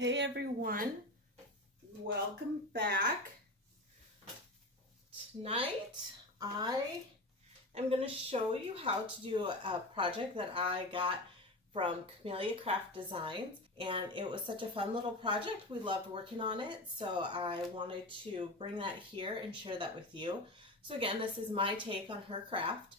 Hey everyone, welcome back. Tonight I am going to show you how to do a project that I got from Camellia Craft Designs, and it was such a fun little project. We loved working on it, so I wanted to bring that here and share that with you. So again, this is my take on her craft.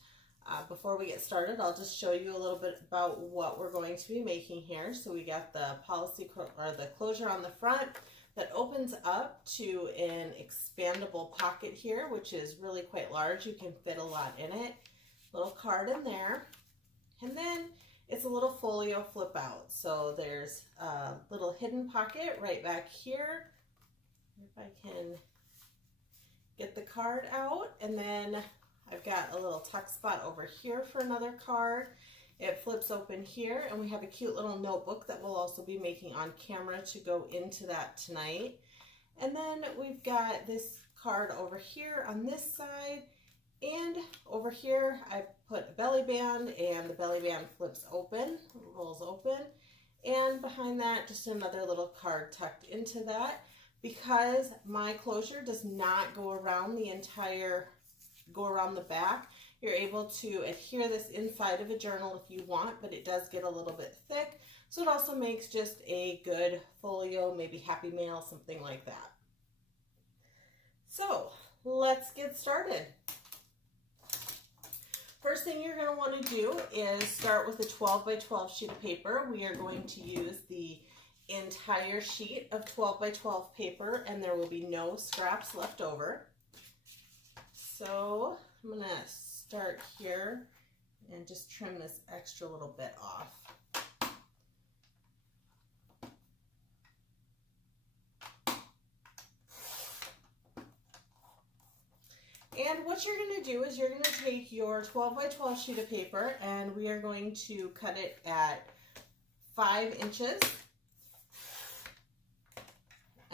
Before we get started, I'll just show you a little bit about what we're going to be making here. So we got the the closure on the front that opens up to an expandable pocket here, which is really quite large. You can fit a lot in it. Little card in there. And then it's a little folio flip out. So there's a little hidden pocket right back here. If I can get the card out, and then I've got a little tuck spot over here for another card. It flips open here, and we have a cute little notebook that we'll also be making on camera to go into that tonight. And then we've got this card over here on this side, and over here I put a belly band, and the belly band flips open, rolls open, and behind that just another little card tucked into that. Because my closure does not go around the back, you're able to adhere this inside of a journal if you want, but it does get a little bit thick. So it also makes just a good folio, maybe Happy Mail, something like that. So let's get started. First thing you're going to want to do is start with a 12 by 12 sheet of paper. We are going to use the entire sheet of 12 by 12 paper, and there will be no scraps left over. So I'm going to start here and just trim this extra little bit off. And what you're going to do is you're going to take your 12 by 12 sheet of paper, and we are going to cut it at 5 inches.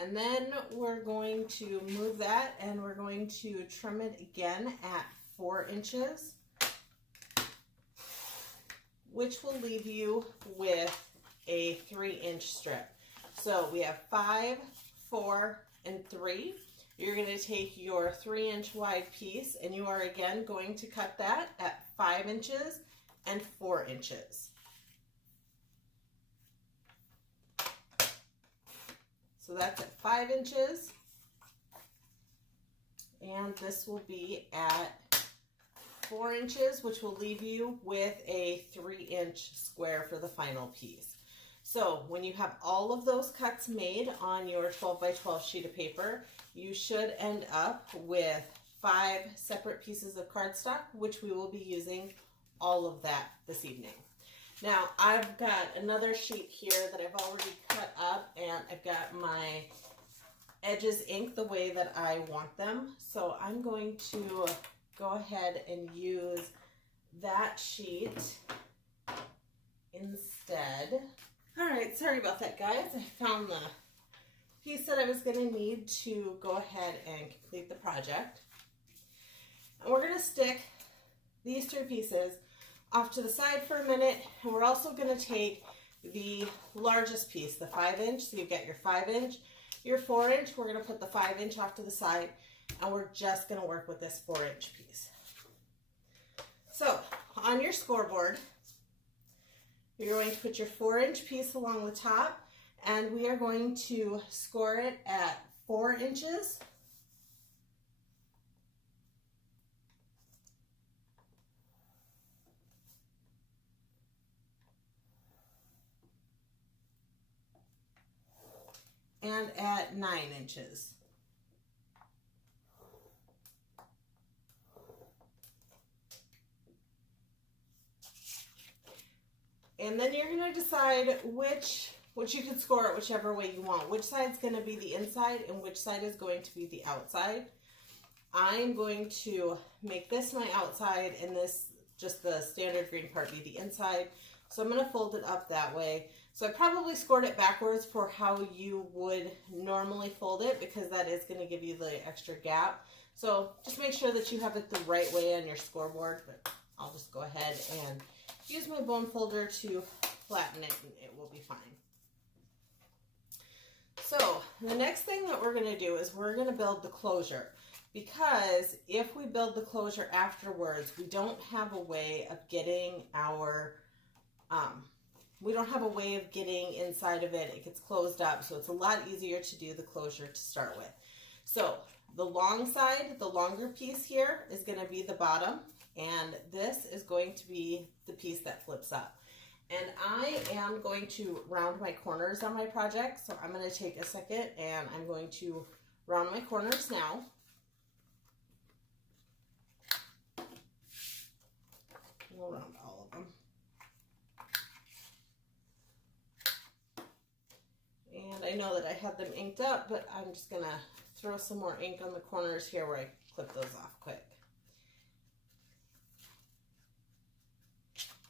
And then we're going to move that, and we're going to trim it again at 4 inches, which will leave you with a 3-inch strip. So we have 5, 4, and 3. You're going to take your 3-inch wide piece, and you are again going to cut that at 5 inches and 4 inches. So that's at 5 inches, and this will be at 4 inches, which will leave you with a 3-inch square for the final piece. So when you have all of those cuts made on your 12 by 12 sheet of paper, you should end up with 5 separate pieces of cardstock, which we will be using all of that this evening. Now, I've got another sheet here that I've already cut up, and I've got my edges inked the way that I want them. So I'm going to go ahead and use that sheet instead. All right, sorry about that, guys. I found the piece that I was going to need to go ahead and complete the project. And we're going to stick these 3 pieces off to the side for a minute, and we're also going to take the largest piece, the 5-inch. So you've got your 5-inch, your 4-inch. We're going to put the 5-inch off to the side, and we're just going to work with this 4-inch piece. So on your scoreboard, you're going to put your 4-inch piece along the top, and we are going to score it at 4 inches. And at 9 inches. And then you're going to decide which you can score it whichever way you want. Which side's going to be the inside and which side is going to be the outside. I am going to make this my outside and this, just the standard green part, be the inside. So I'm going to fold it up that way. So I probably scored it backwards for how you would normally fold it, because that is going to give you the extra gap. So just make sure that you have it the right way on your scoreboard, but I'll just go ahead and use my bone folder to flatten it, and it will be fine. So the next thing that we're going to do is we're going to build the closure, because if we build the closure afterwards, we don't have a way of getting our, we don't have a way of getting inside of it. It gets closed up, so it's a lot easier to do the closure to start with. So the long side, the longer piece here is going to be the bottom, and this is going to be the piece that flips up. And I am going to round my corners on my project, so I'm going to take a second and I'm going to round my corners now. We'll round all of them. And I know that I had them inked up, but I'm just going to throw some more ink on the corners here where I clip those off quick.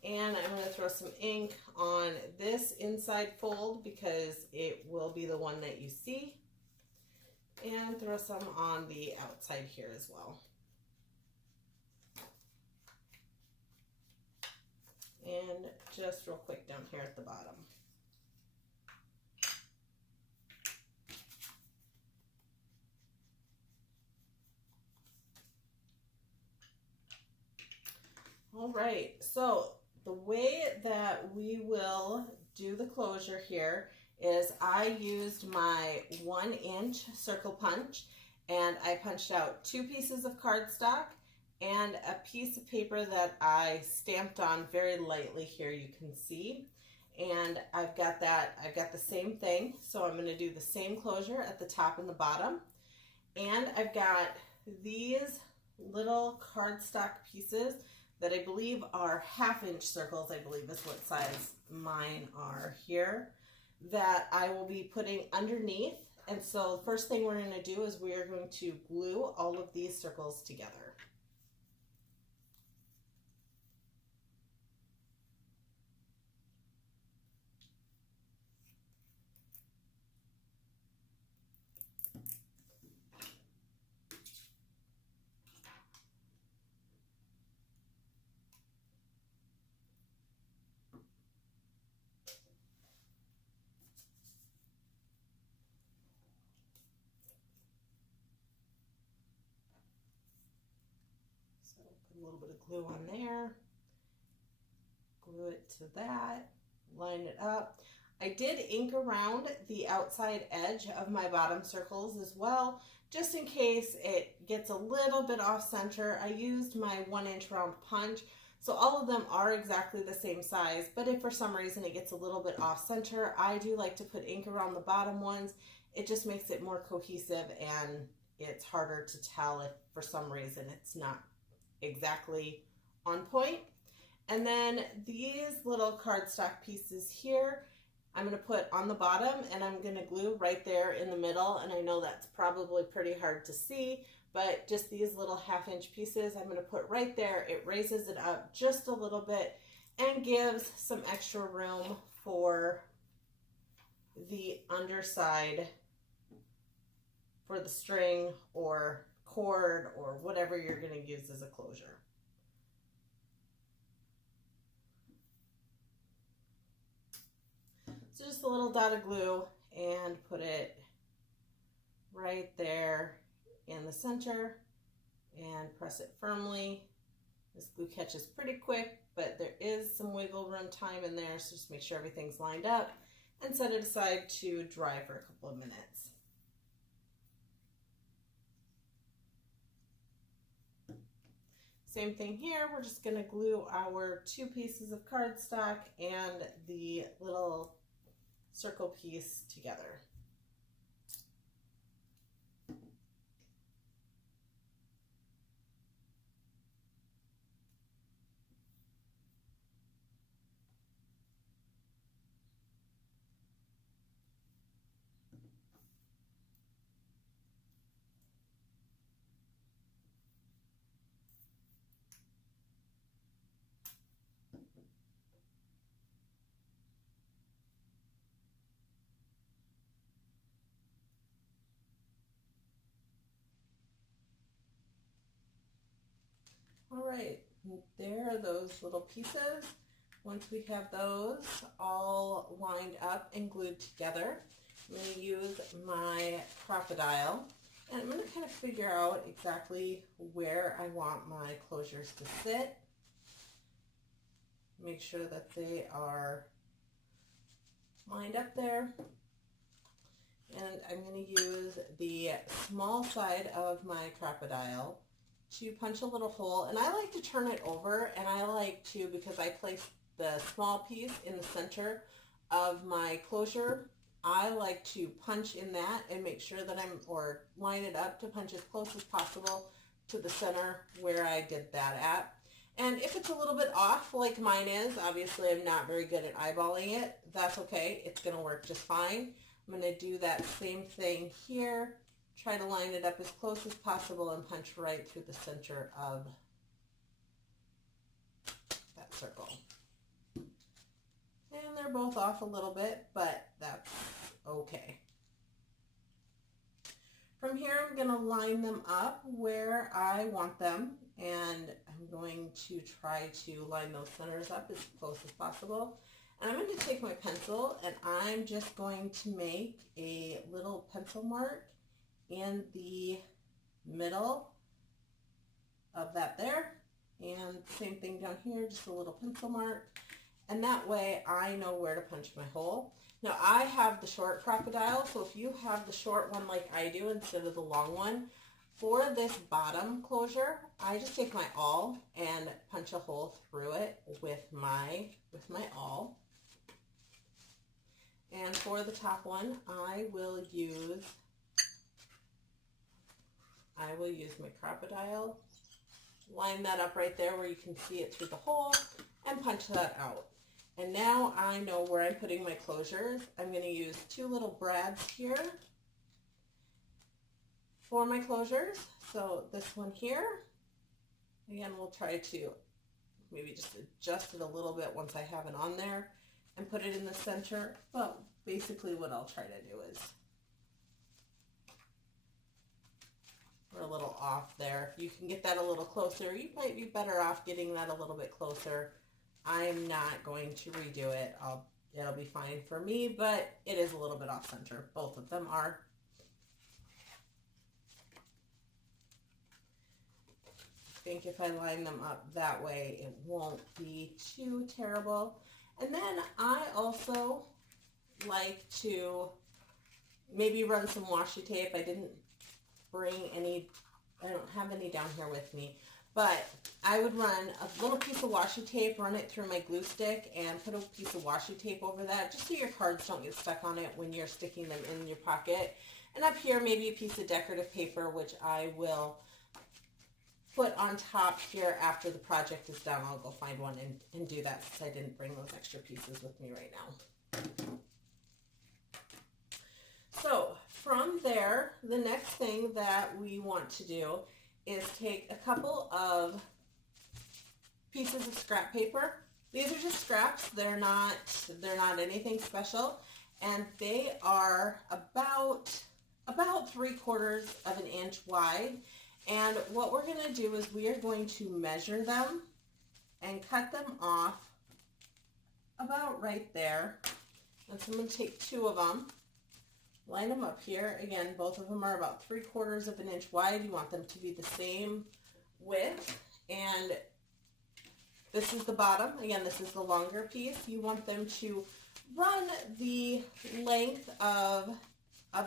And I'm going to throw some ink on this inside fold because it will be the one that you see. And throw some on the outside here as well. And just real quick down here at the bottom. All right, so the way that we will do the closure here is I used my 1-inch circle punch, and I punched out 2 pieces of cardstock and a piece of paper that I stamped on very lightly here, you can see. And I've got the same thing, so I'm going to do the same closure at the top and the bottom. And I've got these little cardstock pieces that I believe are 1/2-inch circles, I believe is what size mine are here, that I will be putting underneath. And so the first thing we're going to do is we are going to glue all of these circles together. A little bit of glue on there, glue it to that, line it up. I did ink around the outside edge of my bottom circles as well, just in case it gets a little bit off center. I used my 1-inch round punch, so all of them are exactly the same size, but if for some reason it gets a little bit off center, I do like to put ink around the bottom ones. It just makes it more cohesive, and it's harder to tell if for some reason it's not exactly on point. And then these little cardstock pieces here, I'm going to put on the bottom, and I'm going to glue right there in the middle. And I know that's probably pretty hard to see, but just these little 1/2-inch pieces I'm going to put right there. It raises it up just a little bit and gives some extra room for the underside for the string or cord or whatever you're going to use as a closure. So just a little dot of glue and put it right there in the center and press it firmly. This glue catches pretty quick, but there is some wiggle room time in there, so just make sure everything's lined up and set it aside to dry for a couple of minutes. Same thing here, we're just going to glue our 2 pieces of cardstock and the little circle piece together. All right, there are those little pieces. Once we have those all lined up and glued together, I'm going to use my crocodile, and I'm going to kind of figure out exactly where I want my closures to sit. Make sure that they are lined up there. And I'm going to use the small side of my crocodile to punch a little hole. And I like to turn it over, and I like to, because I place the small piece in the center of my closure, I like to punch in that and make sure that or line it up to punch as close as possible to the center where I did that at. And if it's a little bit off, like mine is, obviously I'm not very good at eyeballing it, that's okay, it's going to work just fine. I'm going to do that same thing here, try to line it up as close as possible and punch right through the center of that circle. And they're both off a little bit, but that's okay. From here, I'm going to line them up where I want them, and I'm going to try to line those centers up as close as possible. And I'm going to take my pencil, and I'm just going to make a little pencil mark in the middle of that there. And same thing down here, just a little pencil mark. And that way I know where to punch my hole. Now I have the short crocodile, so if you have the short one like I do instead of the long one, for this bottom closure, I just take my awl and punch a hole through it with my awl. And for the top one, I will use my crocodile, line that up right there where you can see it through the hole, and punch that out. And now I know where I'm putting my closures. I'm going to use two little brads here for my closures. So this one here, again, we'll try to maybe just adjust it a little bit once I have it on there and put it in the center. But basically what I'll try to do is, we're a little off there. If you can get that a little closer, you might be better off getting that a little bit closer. I'm not going to redo it. It'll be fine for me, but it is a little bit off center. Both of them are. I think if I line them up that way, it won't be too terrible. And then I also like to maybe run some washi tape. I didn't bring any, I don't have any down here with me, but I would run a little piece of washi tape, run it through my glue stick, and put a piece of washi tape over that, just so your cards don't get stuck on it when you're sticking them in your pocket. And up here, maybe a piece of decorative paper, which I will put on top here after the project is done. I'll go find one and do that, since I didn't bring those extra pieces with me right now. So from there, the next thing that we want to do is take a couple of pieces of scrap paper. These are just scraps. They're not anything special, and they are about 3/4 of an inch wide. And what we're going to do is we are going to measure them and cut them off about right there. And so I'm going to take two of them, line them up here. Again, both of them are about 3/4 of an inch wide. You want them to be the same width. And this is the bottom. Again, this is the longer piece. You want them to run the length of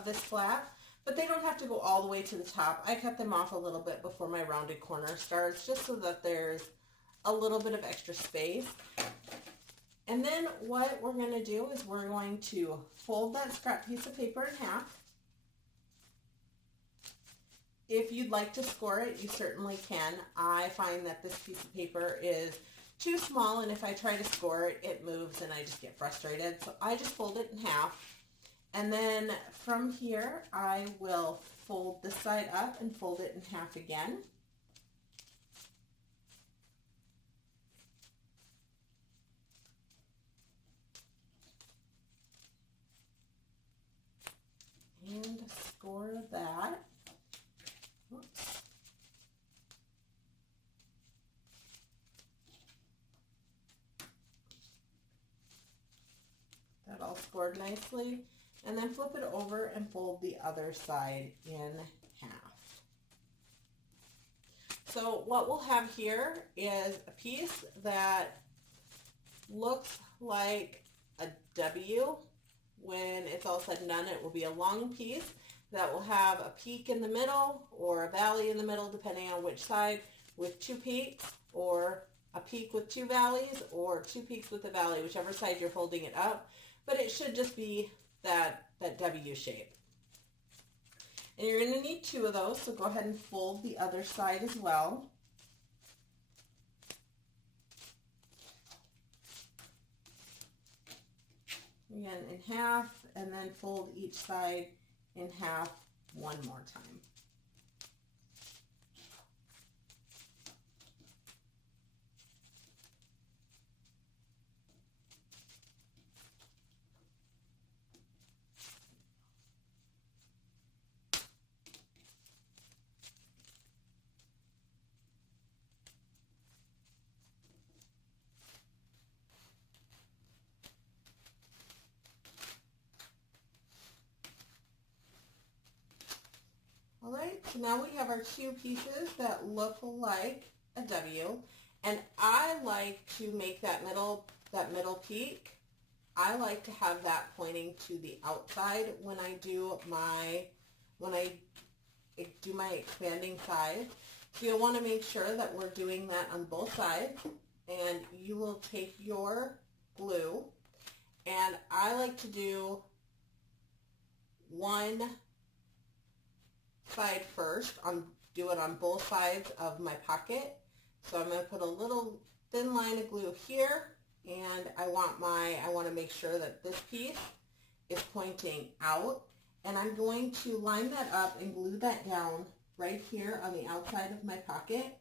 this flap, but they don't have to go all the way to the top. I cut them off a little bit before my rounded corner starts, just so that there's a little bit of extra space. And then what we're going to do is we're going to fold that scrap piece of paper in half. If you'd like to score it, you certainly can. I find that this piece of paper is too small, and if I try to score it, it moves and I just get frustrated. So I just fold it in half. And then from here, I will fold this side up and fold it in half again. And score that. Oops. That all scored nicely. and then flip it over and fold the other side in half. So what we'll have here is a piece that looks like a W. When it's all said and done, it will be a long piece that will have a peak in the middle or a valley in the middle, depending on which side, with two peaks, or a peak with two valleys, or two peaks with a valley, whichever side you're holding it up. But it should just be that W shape. And you're going to need two of those, so go ahead and fold the other side as well. Again, in half, and then fold each side in half one more time. Alright, so now we have our two pieces that look like a W, and I like to make that middle peak, I like to have that pointing to the outside when I do my expanding side. So you'll want to make sure that we're doing that on both sides, and you will take your glue, and I like to do one side first, do it on both sides of my pocket. So I'm going to put a little thin line of glue here, and I want to make sure that this piece is pointing out, and I'm going to line that up and glue that down right here on the outside of my pocket,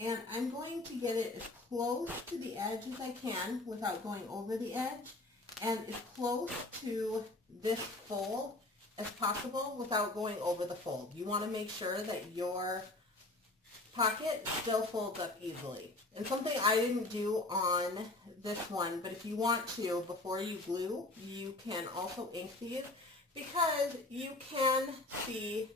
and I'm going to get it as close to the edge as I can without going over the edge, and as close to this fold as possible without going over the fold. You want to make sure that your pocket still folds up easily. And something I didn't do on this one, but if you want to, before you glue, you can also ink these, because you can see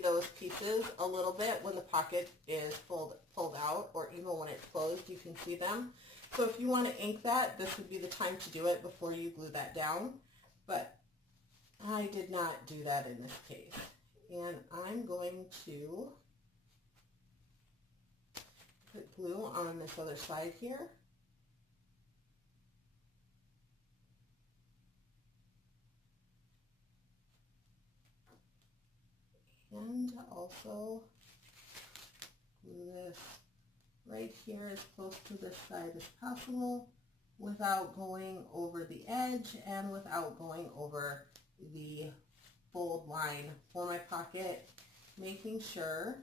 those pieces a little bit when the pocket is pulled out, or even when it's closed, you can see them. So if you want to ink that, this would be the time to do it before you glue that down. But I did not do that in this case. And I'm going to put glue on this other side here. And also glue this right here as close to this side as possible without going over the edge and without going over the fold line for my pocket, making sure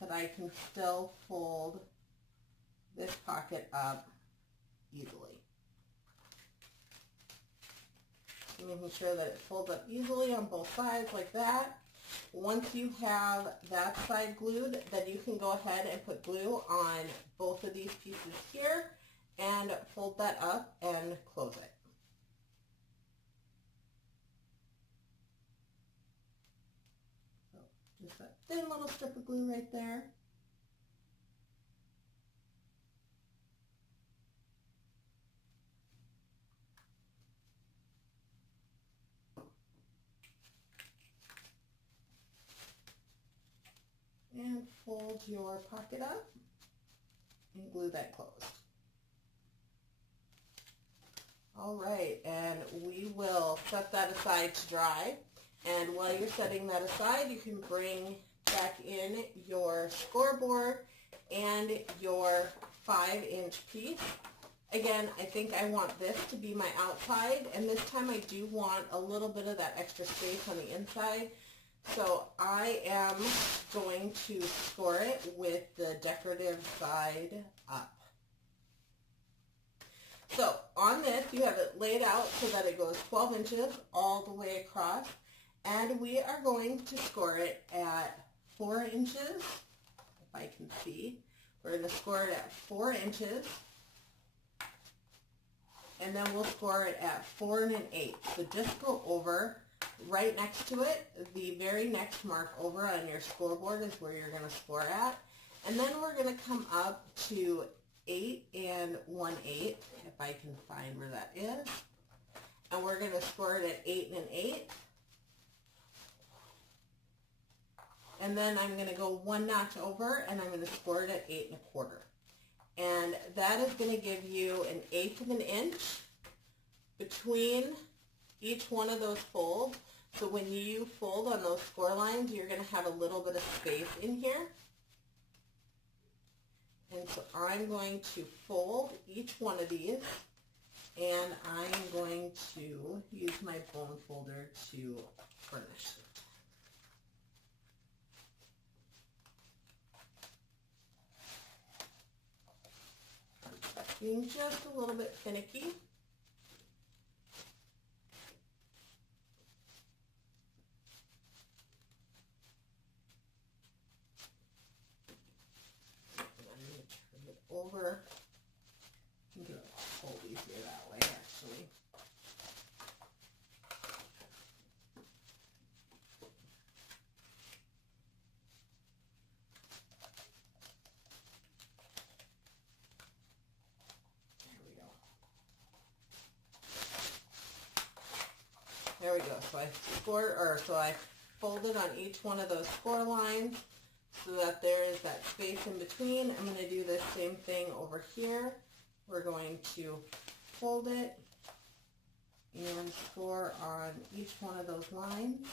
that I can still fold this pocket up easily. Making sure that it folds up easily on both sides like that. Once you have that side glued, then you can go ahead and put glue on both of these pieces here and fold that up and close it. So just that thin little strip of glue right there. And fold your pocket up and glue that closed. All right, and we will set that aside to dry. And while you're setting that aside, you can bring back in your scoreboard and your 5-inch piece. Again, I think I want this to be my outside, and this time I do want a little bit of that extra space on the inside. So I am going to score it with the decorative side up. So on this, you have it laid out so that it goes 12 inches all the way across, and we are going to score it at 4 inches, if I can see. We're going to score it at 4 inches. and then we'll score it at 4 1/8. So just go over right next to it. The very next mark over on your scoreboard is where you're going to score at. And then we're going to come up to 8 1/8, if I can find where that is. And we're going to score it at 8 1/8. And then I'm going to go one notch over, and I'm going to score it at 8 1/4. And that is going to give you 1/8 of an inch between each one of those folds. So when you fold on those score lines, you're going to have a little bit of space in here. And so I'm going to fold each one of these, and I'm going to use my bone folder to furnish it. Being just a little bit finicky. Over. I can get it fold easier that way, actually. There we go. So I folded on each one of those score lines, so that there is that space in between. I'm going to do the same thing over here. We're going to fold it and score on each one of those lines.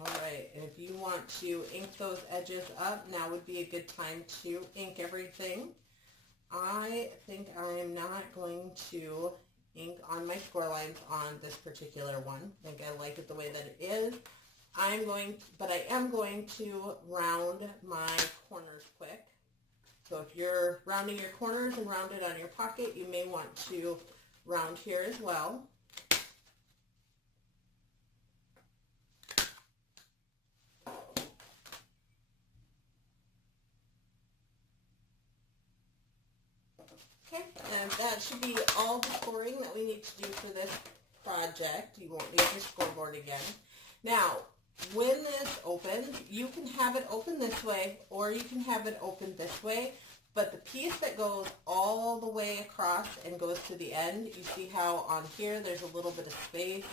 Alright, and if you want to ink those edges up, now would be a good time to ink everything. I think I'm not going to ink on my score lines on this particular one. I think I like it the way that it is. I am going to round my corners quick. So if you're rounding your corners and round it on your pocket, you may want to round here as well. Okay, and that should be all the scoring that we need to do for this project. You won't need your scoreboard again. Now, when this opens, you can have it open this way, or you can have it open this way, but the piece that goes all the way across and goes to the end, you see how on here there's a little bit of space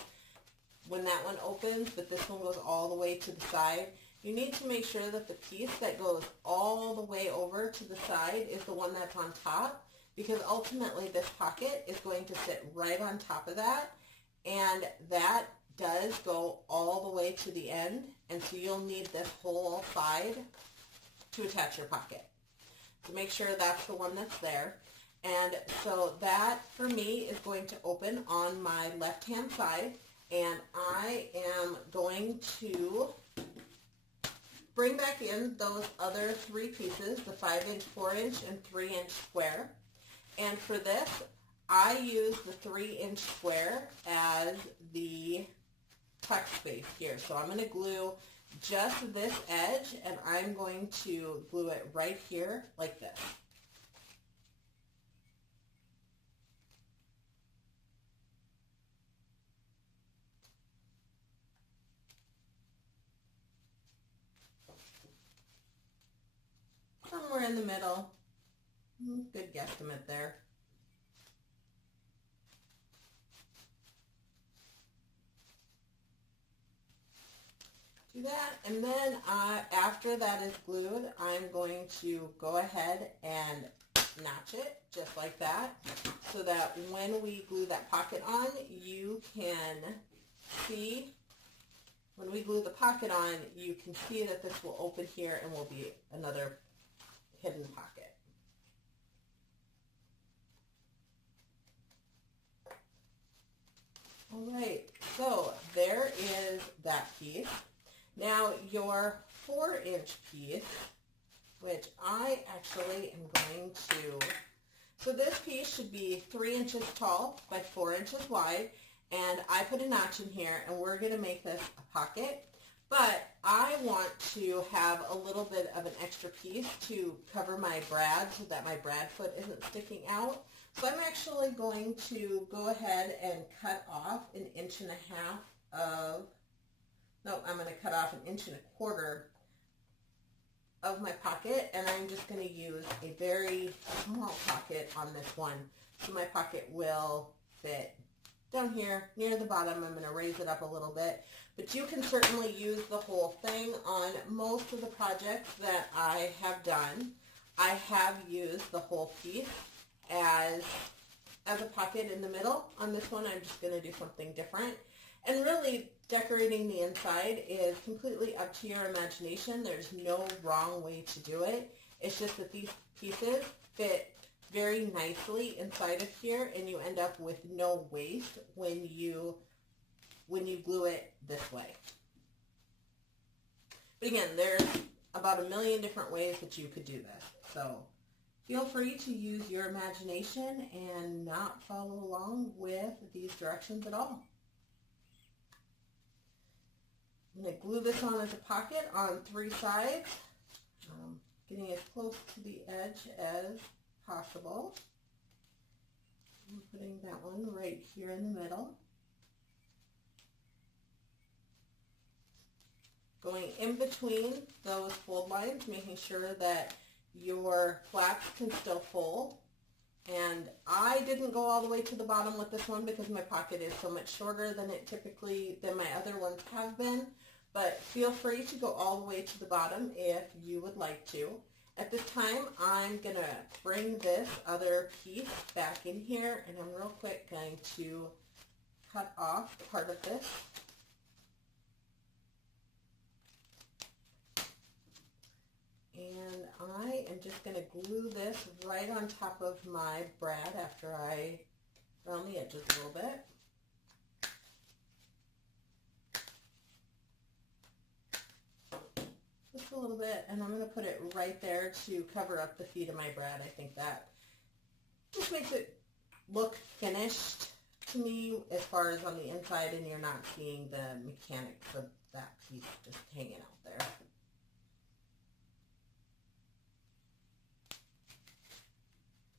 when that one opens, but this one goes all the way to the side. You need to make sure that the piece that goes all the way over to the side is the one that's on top, because ultimately this pocket is going to sit right on top of that, and that does go all the way to the end, and so you'll need this whole side to attach your pocket. So make sure that's the one that's there. And so that, for me, is going to open on my left-hand side, and I am going to bring back in those other three pieces, the 5-inch, 4-inch, and 3-inch square. And for this, I use the 3-inch square as the tuck space here. So I'm going to glue just this edge, and I'm going to glue it right here like this. Somewhere in the middle. Good guesstimate there. Do that, and then after that is glued, I'm going to go ahead and notch it just like that, so that when we glue that pocket on, you can see, when we glue the pocket on, you can see that this will open here and will be another hidden pocket. All right, so there is that piece. Now your 4-inch piece, which I actually am going to, so this piece should be 3 inches tall by 4 inches wide, And I put a notch in here, and we're going to make this a pocket. But I want to have a little bit of an extra piece to cover my brad so that my brad foot isn't sticking out. So I'm actually going to go ahead and cut off 1.5 inches of, no, I'm going to cut off 1.25 inches of my pocket, and I'm just going to use a very small pocket on this one. So my pocket will fit down here near the bottom. I'm going to raise it up a little bit, but you can certainly use the whole thing on most of the projects that I have done. I have used the whole piece as a pocket in the middle. On this one, I'm just going to do something different. And really, decorating the inside is completely up to your imagination. There's no wrong way to do it. It's just that these pieces fit very nicely inside of here, and you end up with no waste when you glue it this way. But again, there's about 1 million different ways that you could do this. So feel free to use your imagination and not follow along with these directions at all. I'm going to glue this on as a pocket on 3 sides, getting as close to the edge as possible. I'm putting that one right here in the middle. Going in between those fold lines, making sure that your flaps can still fold. And I didn't go all the way to the bottom with this one because my pocket is so much shorter than my other ones have been. But feel free to go all the way to the bottom if you would like to. At this time, I'm going to bring this other piece back in here, and I'm real quick going to cut off part of this. And I am just going to glue this right on top of my brad after I round the edges a little bit. Just a little bit, and I'm going to put it right there to cover up the feet of my brad. I think that just makes it look finished to me as far as on the inside, and you're not seeing the mechanics of that piece just hanging out there.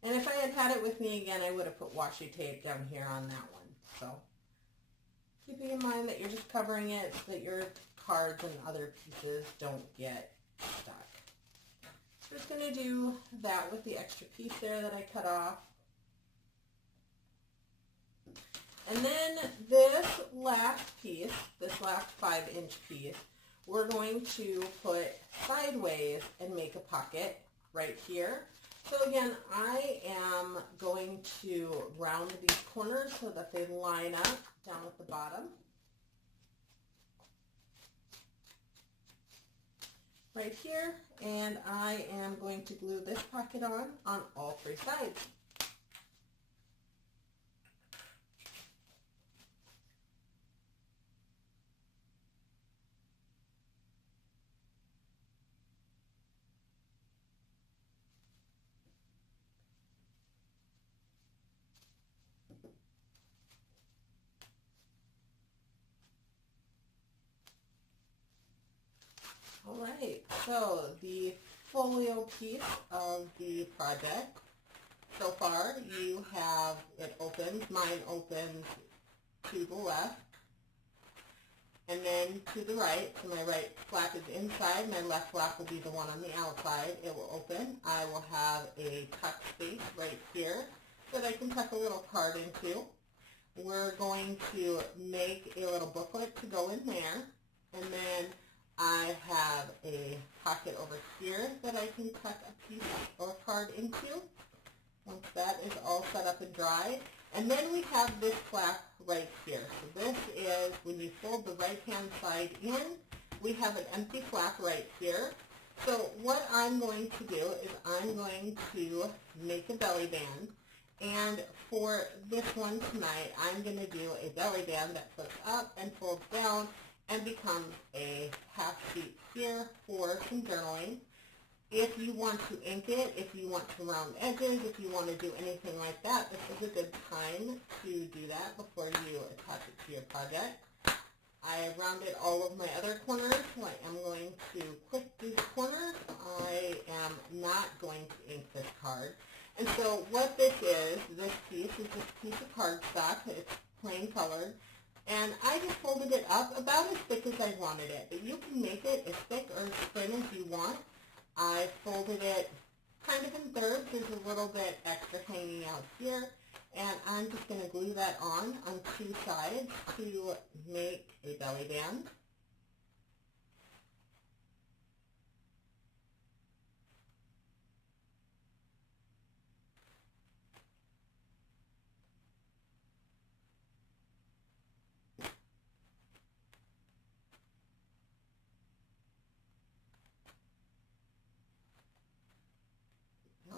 And if I had had it with me again, I would have put washi tape down here on that one. So keeping in mind that you're just covering it so that your cards and other pieces don't get stuck. So just going to do that with the extra piece there that I cut off. And then this last piece, this last 5-inch piece, we're going to put sideways and make a pocket right here. So again, I am going to round these corners so that they line up down at the bottom. Right here, and I am going to glue this pocket on all 3 sides. All right, so the folio piece of the project, so far you have it opened. Mine opens to the left and then to the right. So my right flap is inside, my left flap will be the one on the outside. It will open. I will have a tuck space right here that I can tuck a little card into. We're going to make a little booklet to go in there, and then I have a pocket over here that I can tuck a piece or card into once that is all set up and dry. And then we have this flap right here. So this is, when you fold the right-hand side in, we have an empty flap right here. So what I'm going to do is I'm going to make a belly band. And for this one tonight, I'm going to do a belly band that flips up and folds down and becomes a half sheet here for some journaling. if you want to ink it, if you want to round edges, if you want to do anything like that, this is a good time to do that before you attach it to your project. I rounded all of my other corners, so I am going to click these corners. I am not going to ink this card. And so what this this piece is this piece of cardstock. It's plain colored. And I just folded it up about as thick as I wanted it. But you can make it as thick or as thin as you want. I folded it kind of in thirds. There's a little bit extra hanging out here. And I'm just going to glue that on two sides to make a belly band.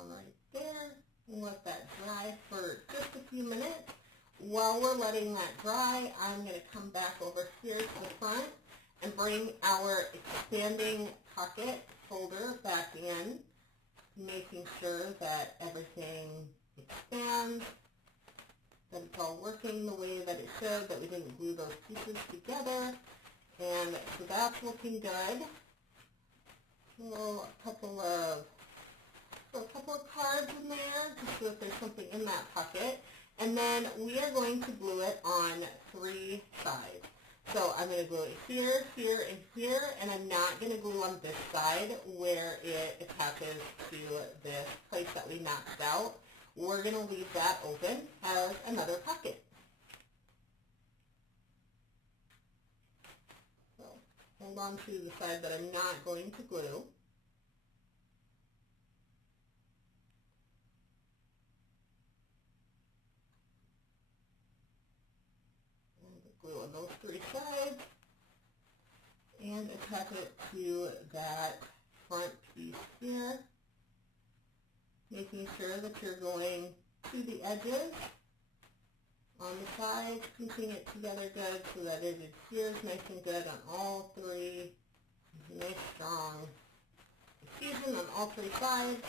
Right there. We'll let that dry for just a few minutes. While we're letting that dry, I'm going to come back over here to the front and bring our expanding pocket folder back in, making sure that everything expands, that it's all working the way that it should, that we didn't glue those pieces together. And so that's looking good. So a couple of cards in there, just so that there's something in that pocket. And then we are going to glue it on 3 sides. So I'm going to glue it here, here, and here, and I'm not going to glue on this side where it attaches to this place that we knocked out. We're going to leave that open as another pocket. So hold on to the side that I'm not going to glue. Glue on those 3 sides and attach it to that front piece here, making sure that you're going to the edges on the sides, pinching it together good so that it adheres nice and good on all 3. Nice strong adhesion on all 3 sides.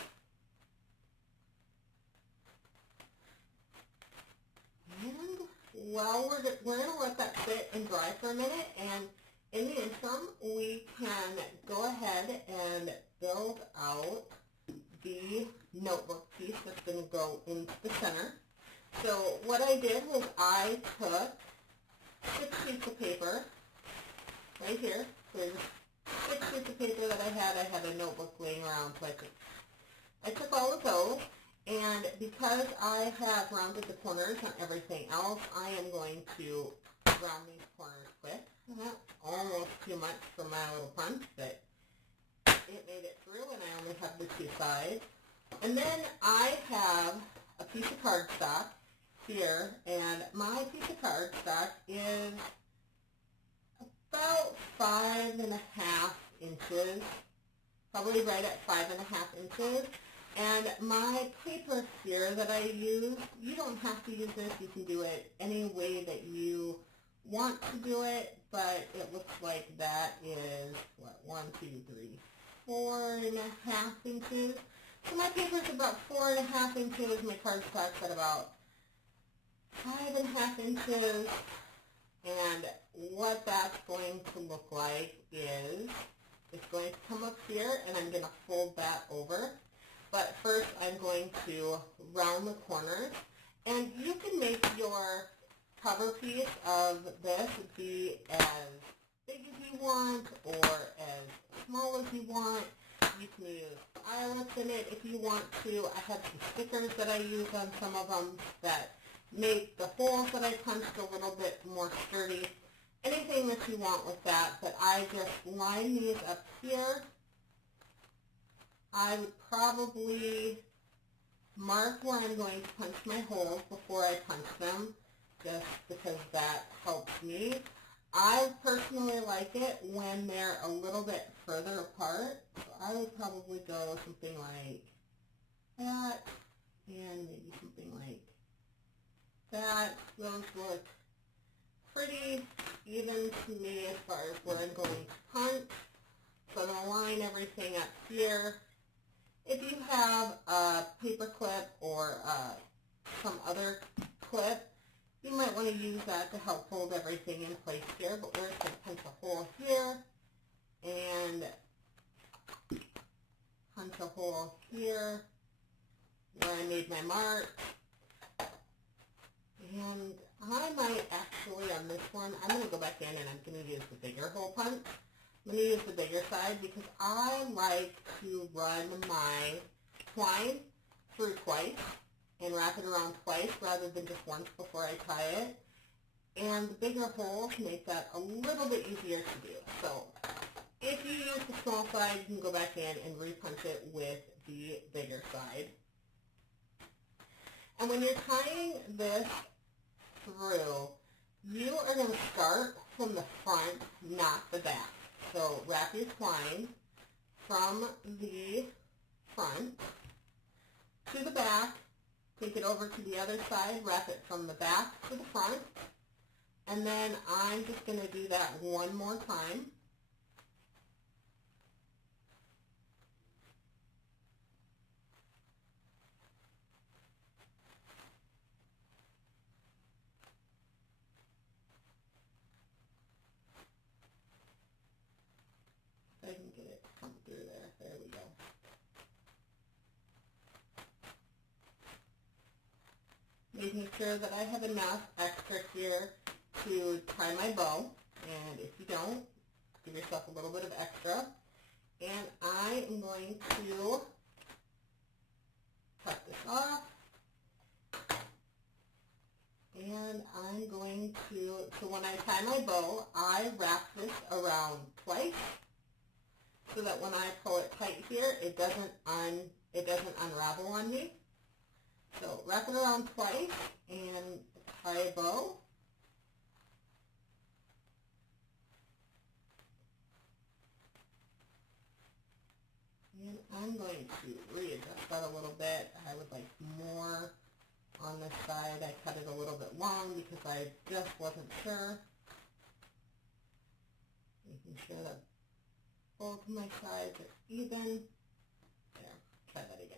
And well, we're going to let that sit and dry for a minute, and in the interim, we can go ahead and build out the notebook piece that's going to go into the center. So what I did was I took 6 sheets of paper right here. So there's 6 sheets of paper that I had. I had a notebook laying around, so I took all of those. And because I have rounded the corners on everything else, I am going to round these corners quick. That's almost too much for my little punch, but it made it through, and I only have the 2 sides. And then I have a piece of cardstock here, and my piece of cardstock is about 5.5 inches, probably right at 5.5 inches. And my paper here that I use, you don't have to use this. You can do it any way that you want to do it, but it looks like that is, what, 1, 2, 3, 4.5 inches. So my paper is about 4.5 inches. My cardstock's at about 5.5 inches. And what that's going to look like is it's going to come up here, and I'm going to fold that over. But first I'm going to round the corners, and you can make your cover piece of this be as big as you want or as small as you want. You can use eyelets in it if you want to. I have some stickers that I use on some of them that make the holes that I punched a little bit more sturdy. Anything that you want with that, but I just line these up here. I would probably mark where I'm going to punch my holes before I punch them, just because that helps me. I personally like it when they're a little bit further apart, so I would probably go something like that, and maybe something like that. Those look pretty even to me as far as where I'm going to punch. So I'm going to line everything up here, circle here where I made my mark. And I might actually, on this one, I'm going to go back in and I'm going to use the bigger hole punch. I'm going to use the bigger side because I like to run my twine through twice and wrap it around twice rather than just once before I tie it. And the bigger holes make that a little bit easier to do. So if you use the small side, you can go back in and repunch it with the bigger side. And when you're tying this through, you are going to start from the front, not the back. So wrap your twine from the front to the back, take it over to the other side, wrap it from the back to the front, and then I'm just going to do that one more time. I can get it to come through there. There we go. Making sure that I have enough extra here to tie my bow. And if you don't, give yourself a little bit of extra. And I am going to cut this off. And I'm going to, so when I tie my bow, I wrap this around twice, so that when I pull it tight here, it doesn't unravel on me. So wrap it around twice and tie a bow. And I'm going to readjust that a little bit. I would like more on this side. I cut it a little bit long because I just wasn't sure. Making sure that both of my sides are even. There, try that again.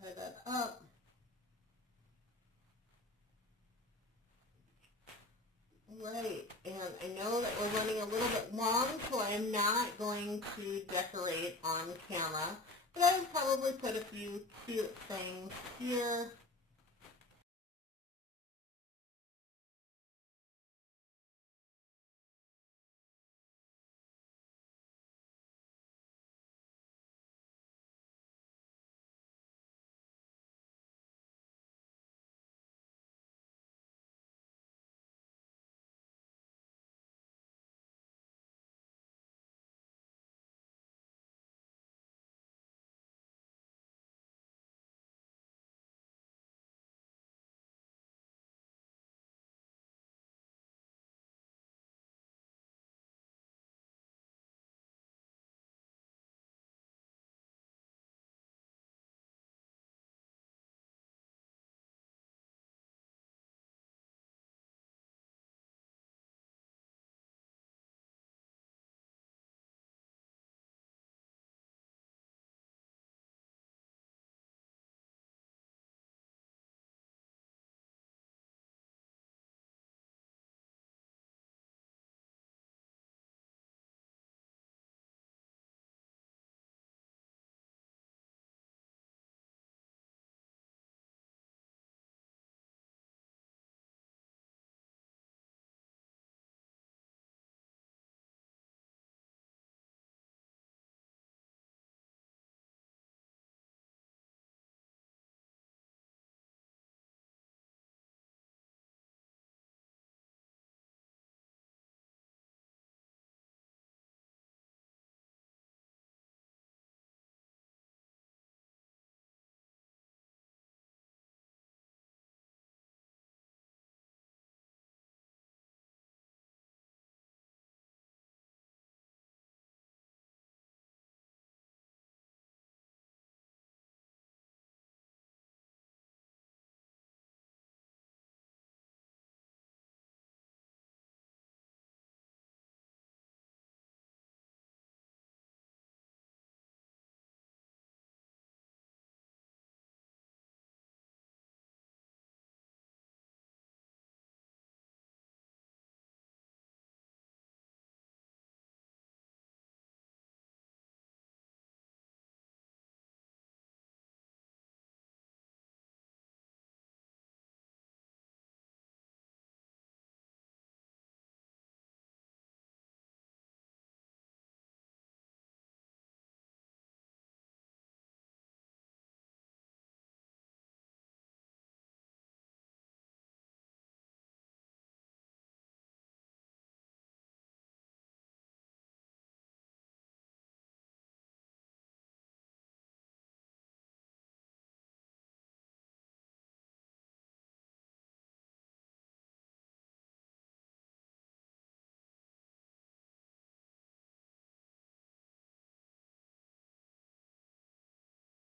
Tie that up. Right, and I know that we're running a little bit long, so I am not going to decorate on camera, but I would probably put a few cute things here